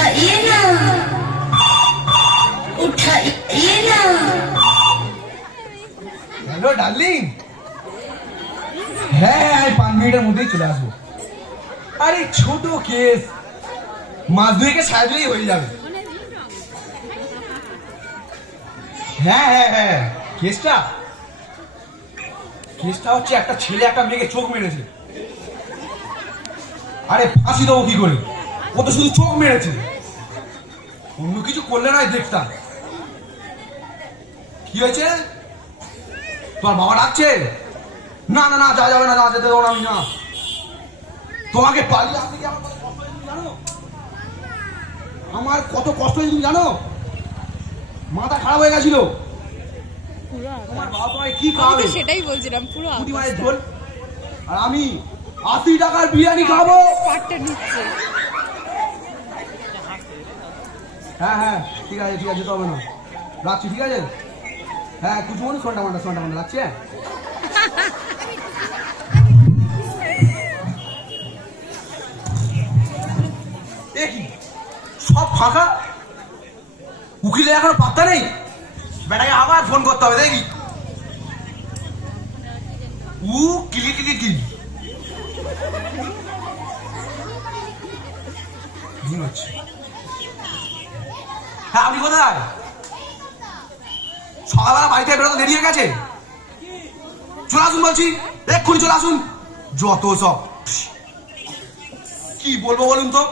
উঠাইয়ে না উঠাইয়ে না hello darling হ্যাঁ হ্যাঁ আমি পাঁচ মিনিটের মধ্যেই চলে আসব আরে ছোট কেস মাছ দুইকে সাজলেই হয়ে যাবে হ্যাঁ হ্যাঁ হ্যাঁ কেসটা কেসটা হচ্ছে একটা ছেলে, একটা মেয়েকে চোখ মেরেছে। আরে, ফাঁসি দেবো কি করে? ও তো শুধু চোখ মেরেছে। অন্য কিছু করলে নয় দেখতাম। কি হয়েছে? তোমার বাবা ডাকছে? না না না যা যাবে না না যেতে দেবো না আমি না। তোমাকে পালিয়ে আসতে কি আমার কত কষ্ট হয়েছে তুমি জানো? আমার কত কষ্ট হয়েছে তুমি জানো? মাথা খারাপ হয়ে গেছিল। তোমার বাবা তোমায় কি খাওয়াবে? সেটাই বলছিলাম পুরো আর আমি আশি টাকার বিরিয়ানি খাব। পাটটা নিচ্ছে হ্যাঁ হ্যাঁ ঠিক আছে ঠিক আছে যেতে হবে না। রাখছি, ঠিক আছে? হ্যাঁ কুচুমনি সন্টা মান্ডা সন্টা মান্ডা রাখছি হ্যাঁ? কি? সব ফাঁকা? উকিলের এখনও পাত্তা নেই? বেটাকে আবার ফোন করতে হবে, দেখি। উ, কিলি কিলি কি হ্যাঁ আপনি কোথায়? সকালবেলা বাড়িতে বেরোতে দেরি হয়ে গেছে? চলে আসুন বলছি, এক্ষুনি চলে আসুন। যত সব কি বলব বলুন তো?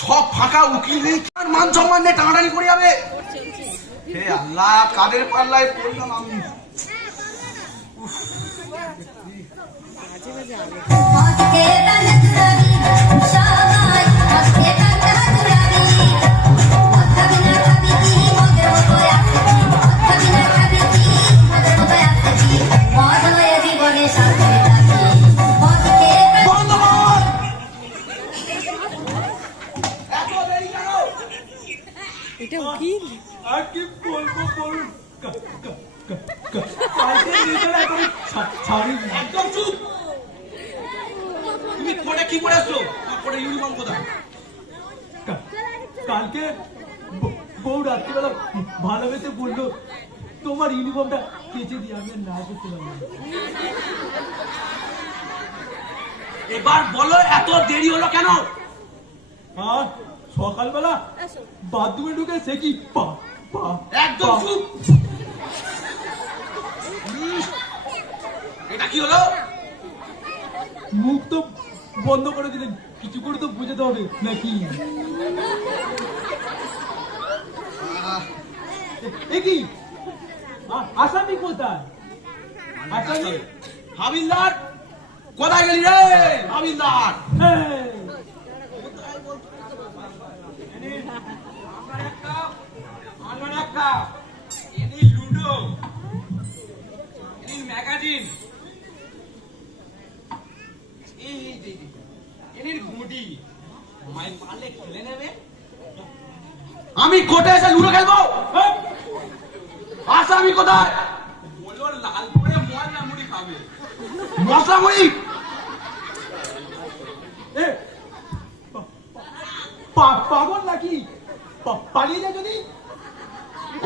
সব ফাঁকা, উকিল নেই কার মান সম্মান নেই টানাটানি করে যাবে? হে আল্লাহ, কাদের পাল্লায় পড়লাম আমি? আজকে কি পরে আসছো? কোটে ইউনিফর্ম কোথায়? কালকে বউ রাত্রিবেলা ভালোবেসে বলল তোমার ইউনিফর্মটা কেচে দিয়ে আমি না করতে না। এবার বলো এত দেরি হলো কেন? আর সকালবেলা বাথরুমে ঢুকে সে কি পা পা একদম চুপ। এটা কি হলো? মুখ তো বন্ধ করে দিলেন কিছু করে তো বুঝাতে হবে, নাকি? আসামি কোথায়? আসামি? হাবিলদার? কোথায় গেলি রে, হাবিলদার? হ্যাঁ। Ludo magazine. আমি কোর্টে এসে লুডো খেলব? হ্যাঁ। আসামি কোথায়? পাগল নাকি? পালিয়ে যায় যদি?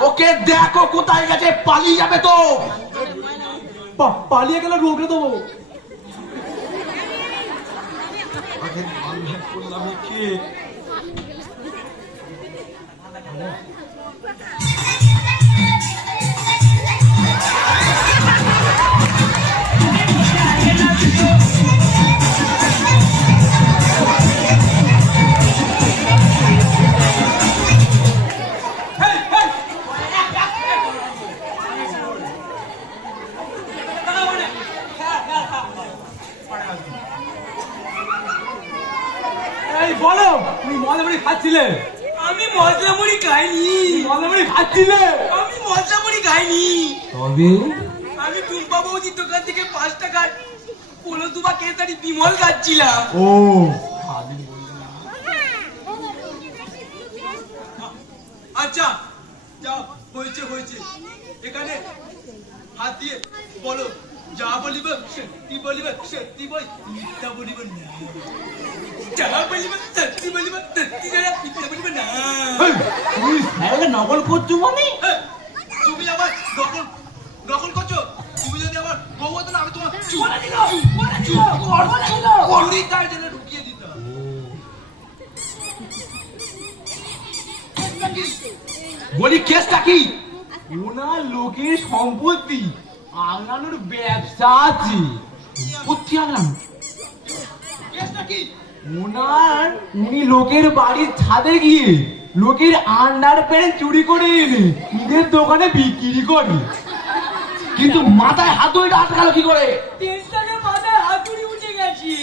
ওকে দেখো কোথায় গেছে, পালিয়ে যাবে তো। পালিয়ে গেলে রোগড়ে দেবো। এই বলো তুমি মজা মুড়ি খাচ্ছিলে? আমি মুড়ি খাইনি। মজা মুড়ি খাচ্ছিলে? আমি মুড়ি খাইনি। তবে? আমি টুম্পা বৌদির দোকান থেকে পাঁচ টাকার পনেরো দুবা কেতারি বিমল খাচ্ছিলাম ও আচ্ছা যা হয়েছে হয়েছে। এখানে হাত দিয়ে বলো। যা বলিব সত্যি বলিব সত্যি বই মিথ্যা বলিব না। যা বলিব সত্যি বলিব সত্যি যারা মিথ্যা বলিব না। তুই স্যারকে নকল করছ মানে? তুমি আবার নকল নকল করছ? তুমি যদি আবার বউ হতো না আমি তোমার চুরি তার জন্য ঢুকিয়ে দিতাম বলি কেসটা কি? ওনার লোকের সম্পত্তি। আগলানোর ব্যবসা আছে কোথায় কেসটা ওনার উনি লোকের বাড়ির ছাদে গিয়ে লোকের আন্ডার প্যান্ট চুরি করে এনে নিজের দোকানে বিক্রি করে কিন্তু মাথায় হাত ধরে আটকালো কি করে টেনশনে মাথায় হাতুড়ি উঠে গেছে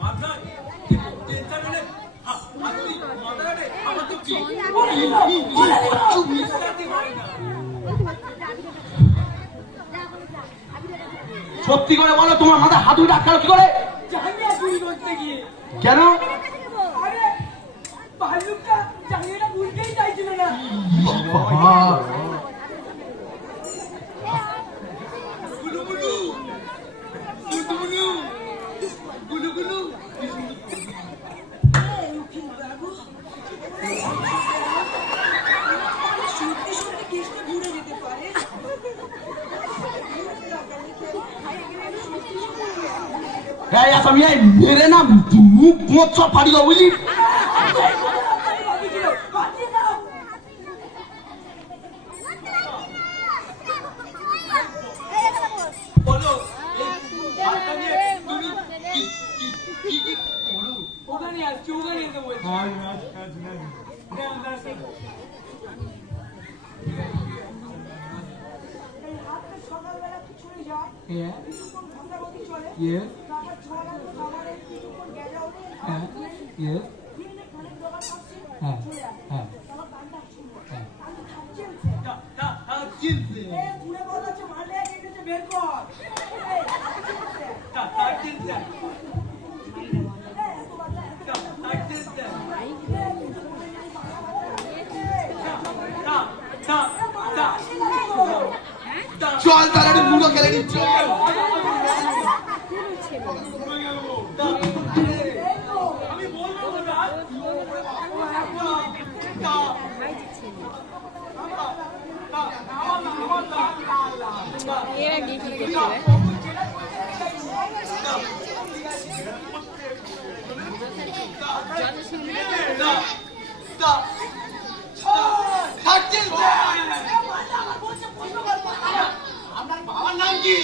মাথায় সত্যি করে বলো তোমার মাথায় হাতু ডাক্তার কি করে? কেন? ভাল্লুকটা চাইছিল না বাবা গুলু গুলু গুলু গুলু গুলু গুলু সত্যি সত্যি কেসটা ঘুরে যেতে পারে এই আসামি এই মেরে না মুখ মুখ সব ফাড়ি দাও বুঝলি? বলো এই হাতটা নিয়ে তুমি কি কি কি কি করো ওখানে আসছি ওখানে এসে বলছি হ্যাঁ Yes. হ্যাঁ Yes. হ্যাঁ হ্যাঁ। চল তাহলে মুড়ো খেলে নি চল আমি বলব না এরা গিয়ে কি করছে আপনার বাবার নাম কি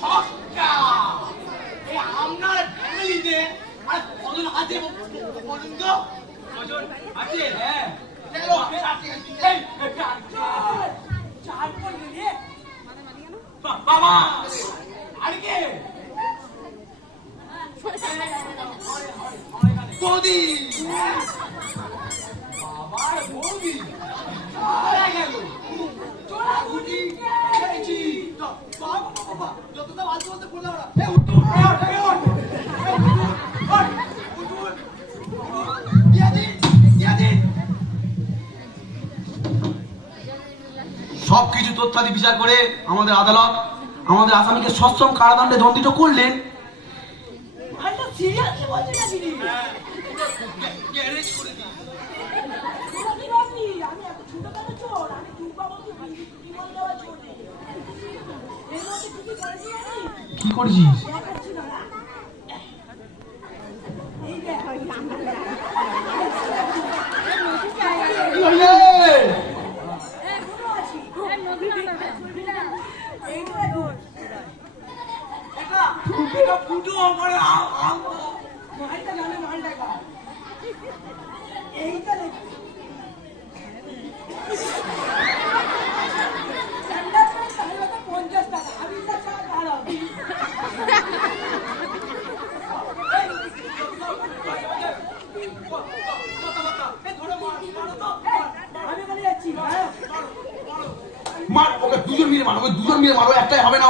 বিশ্বনা আপনার ফ্যামিলিতে আর কজন আছে বলুন হ্যাঁ বাবা আর কে বৌদি বাবার বৌদি মারা গেল চোরা গুটি খেয়েছি বাবা বাবা যতটা বাজে বলতে বললাম না এ উঠো এ উঠো এ উঠো সব কিছু তথ্যাদি বিচার করে আমাদের আদালত আমাদের আসামিকে সশ্রম কারাদণ্ডে দণ্ডিত করলেন সিরিয়াসলি বলছি না দিদি গ্যারেজ করে দিই কি ভাবলি আমি এত ছোটখাটো চোর আমি টুম্পা বলতে বিমল দেওয়া চোর নেই এর মধ্যে কি কি করেছি জানিস কি করেছিস দেখাচ্ছি না এই দেখ কি হইলে? এই দেখ এটা এটা ফুটো করে আও আও মালটা জানে মালটা কা এইটা পঞ্চাশ টাকা আমি যা চা দাঁড়াও আমি ওখানে যাচ্ছি হ্যাঁ মার ওকে দুজন মিলে মারো দুজন মিলে মারো একটাই হবে না।